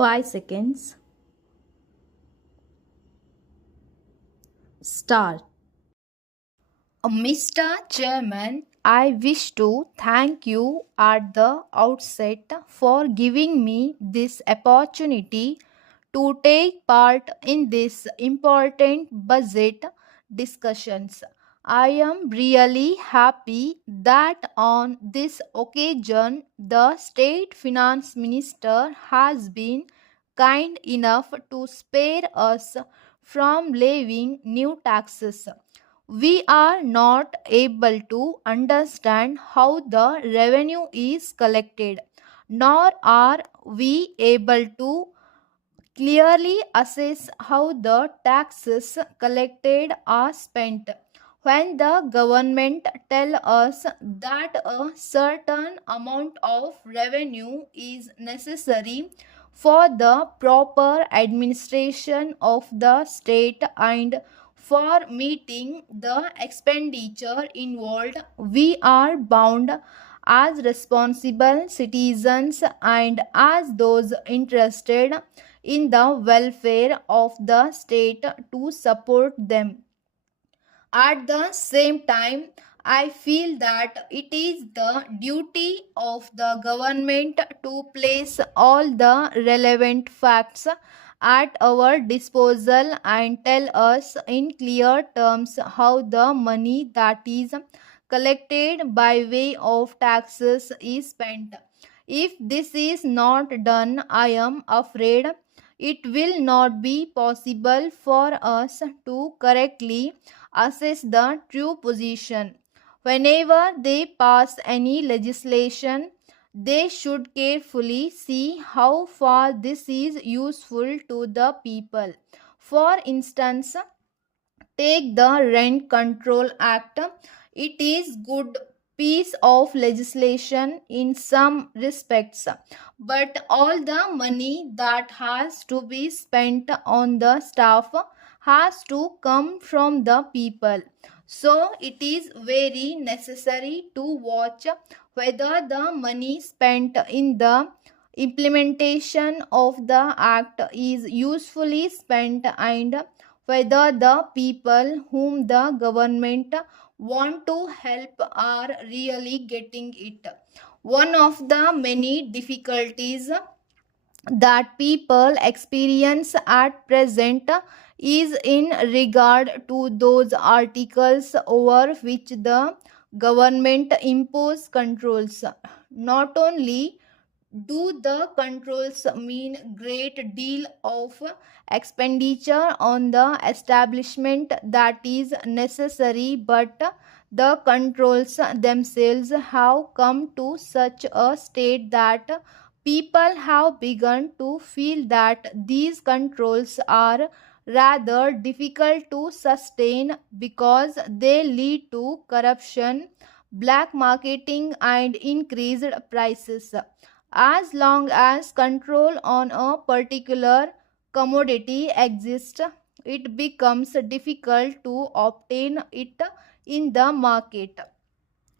5 seconds. Start. Mr. Chairman, I wish to thank you at the outset for giving me this opportunity to take part in this important budget discussions. I am really happy that on this occasion the State Finance Minister has been kind enough to spare us from levying new taxes. We are not able to understand how the revenue is collected, nor are we able to clearly assess how the taxes collected are spent. When the government tell us that a certain amount of revenue is necessary for the proper administration of the state and for meeting the expenditure involved, we are bound as responsible citizens and as those interested in the welfare of the state to support them. At the same time, I feel that it is the duty of the government to place all the relevant facts at our disposal and tell us in clear terms how the money that is collected by way of taxes is spent. If this is not done, I am afraid it will not be possible for us to correctly assess the true position. Whenever they pass any legislation, they should carefully see how far this is useful to the people. For instance, take the Rent Control Act. It is good piece of legislation in some respects, but all the money that has to be spent on the staff has to come from the people. So it is very necessary to watch whether the money spent in the implementation of the act is usefully spent and whether the people whom the government want to help are really getting it. One of the many difficulties that people experience at present is in regard to those articles over which the government impose controls. Not only do the controls mean great deal of expenditure on the establishment that is necessary, but the controls themselves have come to such a state that people have begun to feel that these controls are rather difficult to sustain because they lead to corruption, black marketing, and increased prices. As long as control on a particular commodity exists, it becomes difficult to obtain it in the market.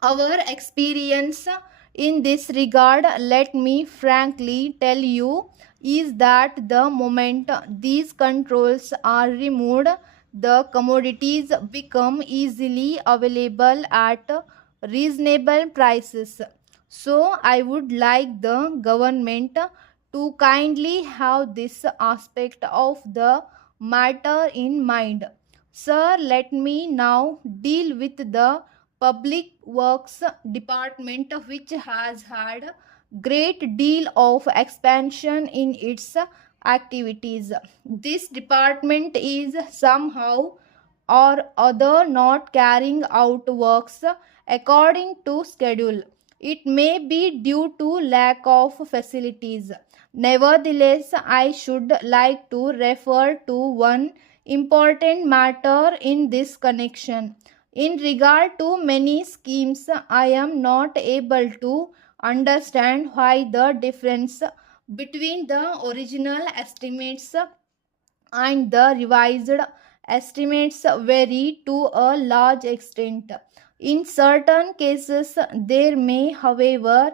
Our experience in this regard, let me frankly tell you, is that the moment these controls are removed, the commodities become easily available at reasonable prices. So, I would like the government to kindly have this aspect of the matter in mind. Sir, let me now deal with the Public Works Department, which has had great deal of expansion in its activities. This department is somehow or other not carrying out works according to schedule. It may be due to lack of facilities. Nevertheless, I should like to refer to one important matter in this connection. In regard to many schemes, I am not able to understand why the difference between the original estimates and the revised estimates vary to a large extent. In certain cases, there may, however,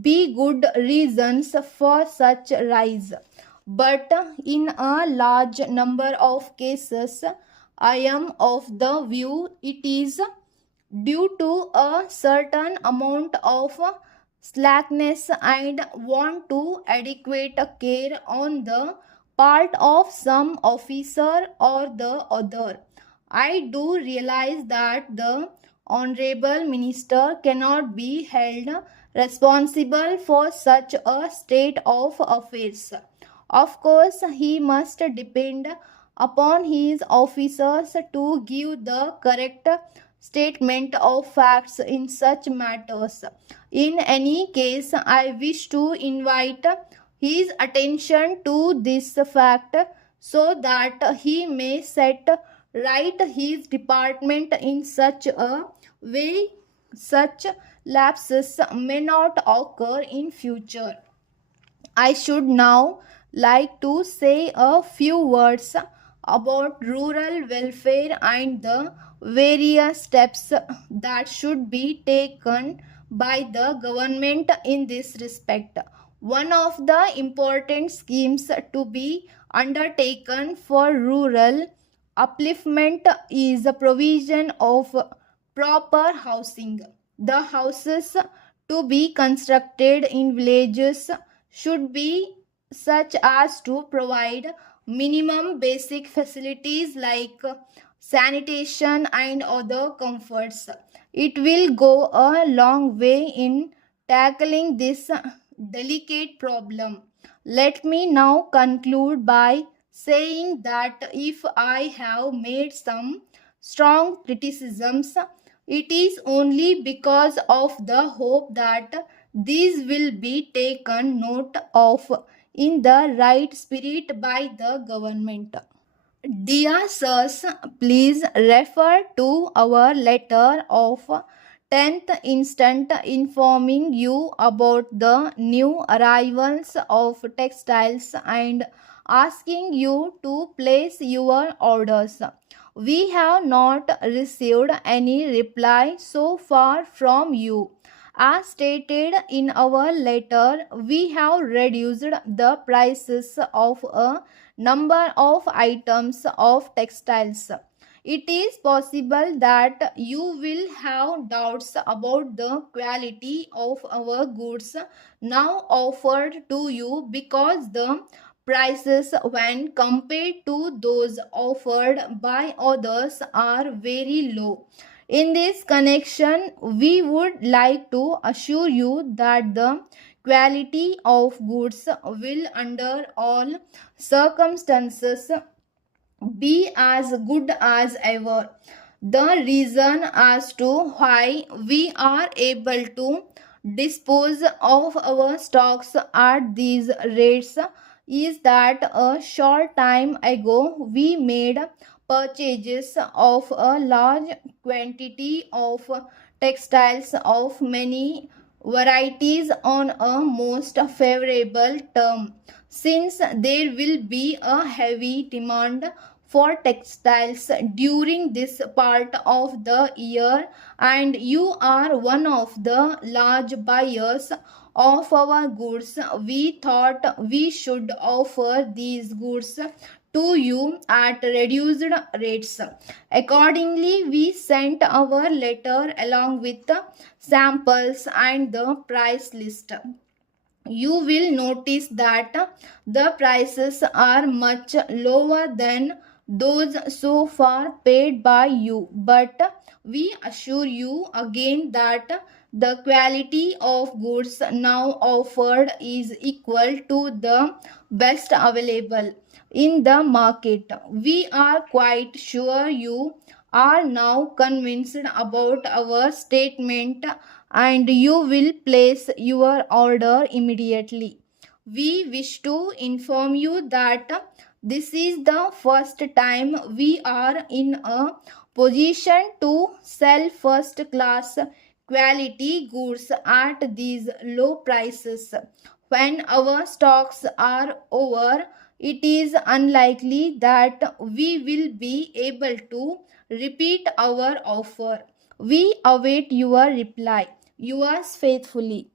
be good reasons for such rise. but in a large number of cases, I am of the view it is due to a certain amount of slackness and want to adequate care on the part of some officer or the other. I do realize that the Honorable Minister cannot be held responsible for such a state of affairs. Of course, he must depend upon his officers to give the correct statement of facts in such matters. In any case, I wish to invite his attention to this fact so that he may set right his department in such a way such lapses may not occur in future. I should now like to say a few words about rural welfare and the various steps that should be taken by the government in this respect. One of the important schemes to be undertaken for rural upliftment is the provision of proper housing. The houses to be constructed in villages should be such as to provide minimum basic facilities like sanitation and other comforts. It will go a long way in tackling this delicate problem. Let me now conclude by saying that if I have made some strong criticisms, it is only because of the hope that these will be taken note of in the right spirit by the government. Dear sirs, please refer to our letter of 10th instant informing you about the new arrivals of textiles and asking you to place your orders. We have not received any reply so far from you. As stated in our letter, we have reduced the prices of a number of items of textiles. It is possible that you will have doubts about the quality of our goods now offered to you because the prices when compared to those offered by others are very low. In this connection, we would like to assure you that the quality of goods will under all circumstances be as good as ever. The reason as to why we are able to dispose of our stocks at these rates is that a short time ago we made purchases of a large quantity of textiles of many varieties on a most favorable term. Since there will be a heavy demand for textiles during this part of the year and you are one of the large buyers of our goods, we thought we should offer these goods to you at reduced rates. Accordingly, we sent our letter along with the samples and the price list. You will notice that the prices are much lower than those so far paid by you, but we assure you again that the quality of goods now offered is equal to the best available in the market. We are quite sure you are now convinced about our statement and you will place your order immediately. We wish to inform you that this is the first time we are in a position to sell first class quality goods at these low prices. When our stocks are over, it is unlikely that we will be able to repeat our offer. We await your reply. Yours faithfully.